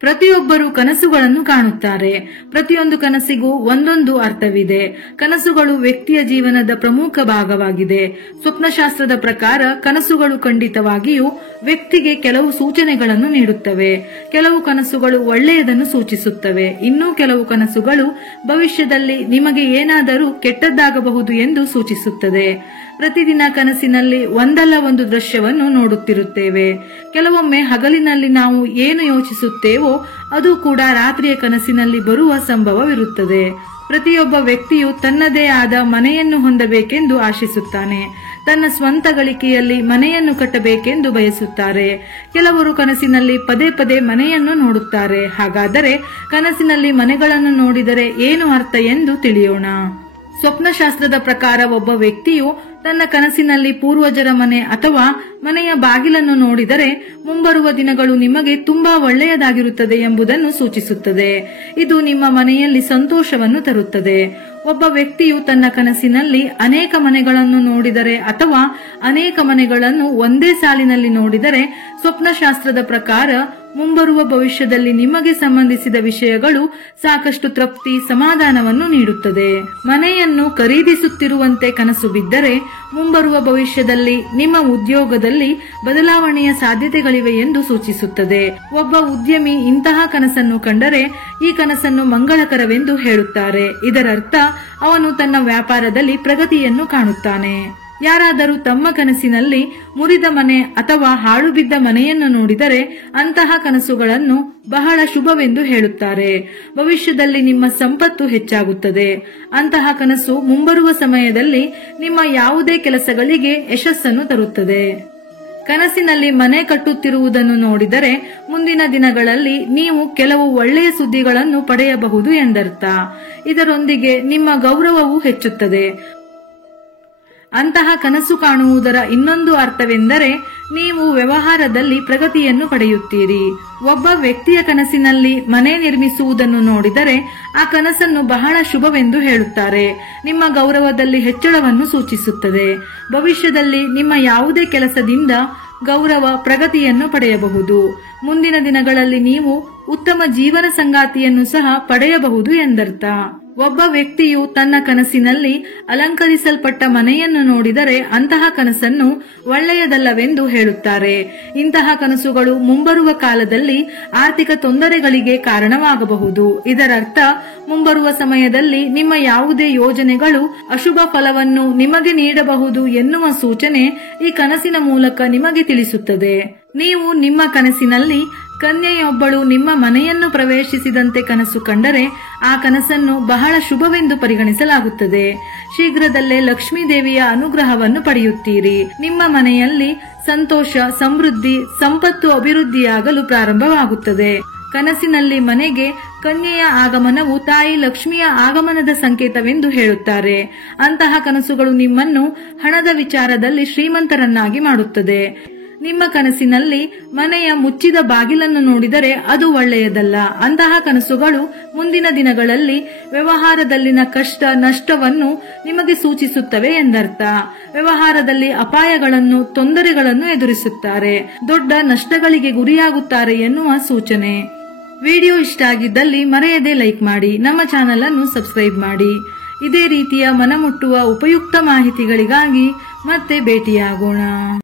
ಪ್ರತಿಯೊಬ್ಬರು ಕನಸುಗಳನ್ನು ಕಾಣುತ್ತಾರೆ. ಪ್ರತಿಯೊಂದು ಕನಸಿಗೂ ಒಂದೊಂದು ಅರ್ಥವಿದೆ. ಕನಸುಗಳು ವ್ಯಕ್ತಿಯ ಜೀವನದ ಪ್ರಮುಖ ಭಾಗವಾಗಿದೆ. ಸ್ವಪ್ನಶಾಸ್ತ್ರದ ಪ್ರಕಾರ ಕನಸುಗಳು ಖಂಡಿತವಾಗಿಯೂ ವ್ಯಕ್ತಿಗೆ ಕೆಲವು ಸೂಚನೆಗಳನ್ನು ನೀಡುತ್ತವೆ. ಕೆಲವು ಕನಸುಗಳು ಒಳ್ಳೆಯದನ್ನು ಸೂಚಿಸುತ್ತವೆ. ಇನ್ನೂ ಕೆಲವು ಕನಸುಗಳು ಭವಿಷ್ಯದಲ್ಲಿ ನಿಮಗೆ ಏನಾದರೂ ಕೆಟ್ಟದ್ದಾಗಬಹುದು ಎಂದು ಸೂಚಿಸುತ್ತದೆ. ಪ್ರತಿದಿನ ಕನಸಿನಲ್ಲಿ ಒಂದಲ್ಲ ಒಂದು ದೃಶ್ಯವನ್ನು ನೋಡುತ್ತಿರುತ್ತೇವೆ. ಕೆಲವೊಮ್ಮೆ ಹಗಲಿನಲ್ಲಿ ನಾವು ಏನು ಯೋಚಿಸುತ್ತೇವೋ ಅದು ಕೂಡ ರಾತ್ರಿಯ ಕನಸಿನಲ್ಲಿ ಬರುವ ಸಂಭವವಿರುತ್ತದೆ. ಪ್ರತಿಯೊಬ್ಬ ವ್ಯಕ್ತಿಯು ತನ್ನದೇ ಆದ ಮನೆಯನ್ನು ಹೊಂದಬೇಕೆಂದು ಆಶಿಸುತ್ತಾನೆ. ತನ್ನ ಸ್ವಂತ ಗಳಿಕೆಯಲ್ಲಿ ಮನೆಯನ್ನು ಕಟ್ಟಬೇಕೆಂದು ಬಯಸುತ್ತಾರೆ. ಕೆಲವರು ಕನಸಿನಲ್ಲಿ ಪದೇ ಪದೇ ಮನೆಯನ್ನು ನೋಡುತ್ತಾರೆ. ಹಾಗಾದರೆ ಕನಸಿನಲ್ಲಿ ಮನೆಗಳನ್ನು ನೋಡಿದರೆ ಏನು ಅರ್ಥ ಎಂದು ತಿಳಿಯೋಣ. ಸ್ವಪ್ನಶಾಸ್ತ್ರದ ಪ್ರಕಾರ ಒಬ್ಬ ವ್ಯಕ್ತಿಯು ತನ್ನ ಕನಸಿನಲ್ಲಿ ಪೂರ್ವಜರ ಮನೆ ಅಥವಾ ಮನೆಯ ಬಾಗಿಲನ್ನು ನೋಡಿದರೆ ಮುಂಬರುವ ದಿನಗಳು ನಿಮಗೆ ತುಂಬಾ ಒಳ್ಳೆಯದಾಗಿರುತ್ತದೆ ಎಂಬುದನ್ನು ಸೂಚಿಸುತ್ತದೆ. ಇದು ನಿಮ್ಮ ಮನೆಯಲ್ಲಿ ಸಂತೋಷವನ್ನು ತರುತ್ತದೆ. ಒಬ್ಬ ವ್ಯಕ್ತಿಯು ತನ್ನ ಕನಸಿನಲ್ಲಿ ಅನೇಕ ಮನೆಗಳನ್ನು ನೋಡಿದರೆ ಅಥವಾ ಅನೇಕ ಮನೆಗಳನ್ನು ಒಂದೇ ಸಾಲಿನಲ್ಲಿ ನೋಡಿದರೆ ಸ್ವಪ್ನಶಾಸ್ತ್ರದ ಪ್ರಕಾರ ಮುಂಬರುವ ಭವಿಷ್ಯದಲ್ಲಿ ನಿಮಗೆ ಸಂಬಂಧಿಸಿದ ವಿಷಯಗಳು ಸಾಕಷ್ಟು ತೃಪ್ತಿ, ಸಮಾಧಾನವನ್ನು ನೀಡುತ್ತದೆ. ಮನೆಯನ್ನು ಖರೀದಿಸುತ್ತಿರುವಂತೆ ಕನಸು ಬಿದ್ದರೆ ಮುಂಬರುವ ಭವಿಷ್ಯದಲ್ಲಿ ನಿಮ್ಮ ಉದ್ಯೋಗದಲ್ಲಿ ಬದಲಾವಣೆಯ ಸಾಧ್ಯತೆಗಳಿವೆ ಎಂದು ಸೂಚಿಸುತ್ತದೆ. ಒಬ್ಬ ಉದ್ಯಮಿ ಇಂತಹ ಕನಸನ್ನು ಕಂಡರೆ ಈ ಕನಸನ್ನು ಮಂಗಳಕರವೆಂದು ಹೇಳುತ್ತಾರೆ. ಇದರರ್ಥ ಅವನು ತನ್ನ ವ್ಯಾಪಾರದಲ್ಲಿ ಪ್ರಗತಿಯನ್ನು ಕಾಣುತ್ತಾನೆ. ಯಾರಾದರೂ ತಮ್ಮ ಕನಸಿನಲ್ಲಿ ಮುರಿದ ಮನೆ ಅಥವಾ ಹಾಳು ಬಿದ್ದ ಮನೆಯನ್ನು ನೋಡಿದರೆ ಅಂತಹ ಕನಸುಗಳನ್ನು ಬಹಳ ಶುಭವೆಂದು ಹೇಳುತ್ತಾರೆ. ಭವಿಷ್ಯದಲ್ಲಿ ನಿಮ್ಮ ಸಂಪತ್ತು ಹೆಚ್ಚಾಗುತ್ತದೆ. ಅಂತಹ ಕನಸು ಮುಂಬರುವ ಸಮಯದಲ್ಲಿ ನಿಮ್ಮ ಯಾವುದೇ ಕೆಲಸಗಳಿಗೆ ಯಶಸ್ಸನ್ನು ತರುತ್ತದೆ. ಕನಸಿನಲ್ಲಿ ಮನೆ ಕಟ್ಟುತ್ತಿರುವುದನ್ನು ನೋಡಿದರೆ ಮುಂದಿನ ದಿನಗಳಲ್ಲಿ ನೀವು ಕೆಲವು ಒಳ್ಳೆಯ ಸುದ್ದಿಗಳನ್ನು ಪಡೆಯಬಹುದು ಎಂದರ್ಥ. ಇದರೊಂದಿಗೆ ನಿಮ್ಮ ಗೌರವವೂ ಹೆಚ್ಚುತ್ತದೆ. ಅಂತಹ ಕನಸು ಕಾಣುವುದರ ಇನ್ನೊಂದು ಅರ್ಥವೆಂದರೆ ನೀವು ವ್ಯವಹಾರದಲ್ಲಿ ಪ್ರಗತಿಯನ್ನು ಪಡೆಯುತ್ತೀರಿ. ಒಬ್ಬ ವ್ಯಕ್ತಿಯ ಕನಸಿನಲ್ಲಿ ಮನೆ ನಿರ್ಮಿಸುವುದನ್ನು ನೋಡಿದರೆ ಆ ಕನಸನ್ನು ಬಹಳ ಶುಭವೆಂದು ಹೇಳುತ್ತಾರೆ. ನಿಮ್ಮ ಗೌರವದಲ್ಲಿ ಹೆಚ್ಚಳವನ್ನು ಸೂಚಿಸುತ್ತದೆ. ಭವಿಷ್ಯದಲ್ಲಿ ನಿಮ್ಮ ಯಾವುದೇ ಕೆಲಸದಿಂದ ಗೌರವ, ಪ್ರಗತಿಯನ್ನು ಪಡೆಯಬಹುದು. ಮುಂದಿನ ದಿನಗಳಲ್ಲಿ ನೀವು ಉತ್ತಮ ಜೀವನ ಸಂಗಾತಿಯನ್ನು ಸಹ ಪಡೆಯಬಹುದು ಎಂದರ್ಥ. ಒಬ್ಬ ವ್ಯಕ್ತಿಯು ತನ್ನ ಕನಸಿನಲ್ಲಿ ಅಲಂಕರಿಸಲ್ಪಟ್ಟ ಮನೆಯನ್ನು ನೋಡಿದರೆ ಅಂತಹ ಕನಸನ್ನು ಒಳ್ಳೆಯದಲ್ಲವೆಂದು ಹೇಳುತ್ತಾರೆ. ಇಂತಹ ಕನಸುಗಳು ಮುಂಬರುವ ಕಾಲದಲ್ಲಿ ಆರ್ಥಿಕ ತೊಂದರೆಗಳಿಗೆ ಕಾರಣವಾಗಬಹುದು. ಇದರರ್ಥ ಮುಂಬರುವ ಸಮಯದಲ್ಲಿ ನಿಮ್ಮ ಯಾವುದೇ ಯೋಜನೆಗಳು ಅಶುಭ ಫಲವನ್ನು ನಿಮಗೆ ನೀಡಬಹುದು ಎನ್ನುವ ಸೂಚನೆ ಈ ಕನಸಿನ ಮೂಲಕ ನಿಮಗೆ ತಿಳಿಸುತ್ತದೆ. ನೀವು ನಿಮ್ಮ ಕನಸಿನಲ್ಲಿ ಕನ್ಯೆಯೊಬ್ಬಳು ನಿಮ್ಮ ಮನೆಯನ್ನು ಪ್ರವೇಶಿಸಿದಂತೆ ಕನಸು ಕಂಡರೆ ಆ ಕನಸನ್ನು ಬಹಳ ಶುಭವೆಂದು ಪರಿಗಣಿಸಲಾಗುತ್ತದೆ. ಶೀಘ್ರದಲ್ಲೇ ಲಕ್ಷ್ಮೀ ದೇವಿಯ ಅನುಗ್ರಹವನ್ನು ಪಡೆಯುತ್ತೀರಿ. ನಿಮ್ಮ ಮನೆಯಲ್ಲಿ ಸಂತೋಷ, ಸಮೃದ್ಧಿ, ಸಂಪತ್ತು ಅಭಿವೃದ್ಧಿಯಾಗಲು ಪ್ರಾರಂಭವಾಗುತ್ತದೆ. ಕನಸಿನಲ್ಲಿ ಮನೆಗೆ ಕನ್ಯೆಯ ಆಗಮನವು ತಾಯಿ ಲಕ್ಷ್ಮಿಯ ಆಗಮನದ ಸಂಕೇತವೆಂದು ಹೇಳುತ್ತಾರೆ. ಅಂತಹ ಕನಸುಗಳು ನಿಮ್ಮನ್ನು ಹಣದ ವಿಚಾರದಲ್ಲಿ ಶ್ರೀಮಂತರನ್ನಾಗಿ ಮಾಡುತ್ತದೆ. ನಿಮ್ಮ ಕನಸಿನಲ್ಲಿ ಮನೆಯ ಮುಚ್ಚಿದ ಬಾಗಿಲನ್ನು ನೋಡಿದರೆ ಅದು ಒಳ್ಳೆಯದಲ್ಲ. ಅಂತಹ ಕನಸುಗಳು ಮುಂದಿನ ದಿನಗಳಲ್ಲಿ ವ್ಯವಹಾರದಲ್ಲಿನ ಕಷ್ಟ, ನಷ್ಟವನ್ನು ನಿಮಗೆ ಸೂಚಿಸುತ್ತವೆ ಎಂದರ್ಥ. ವ್ಯವಹಾರದಲ್ಲಿ ಅಪಾಯಗಳನ್ನು, ತೊಂದರೆಗಳನ್ನು ಎದುರಿಸುತ್ತಾರೆ. ದೊಡ್ಡ ನಷ್ಟಗಳಿಗೆ ಗುರಿಯಾಗುತ್ತಾರೆ ಎನ್ನುವ ಸೂಚನೆ. ವಿಡಿಯೋ ಇಷ್ಟ ಆಗಿದ್ದಲ್ಲಿ ಮರೆಯದೆ ಲೈಕ್ ಮಾಡಿ, ನಮ್ಮ ಚಾನೆಲ್ ಅನ್ನು ಸಬ್ಸ್ಕ್ರೈಬ್ ಮಾಡಿ. ಇದೇ ರೀತಿಯ ಮನಮುಟ್ಟುವ ಉಪಯುಕ್ತ ಮಾಹಿತಿಗಳಿಗಾಗಿ ಮತ್ತೆ ಭೇಟಿಯಾಗೋಣ.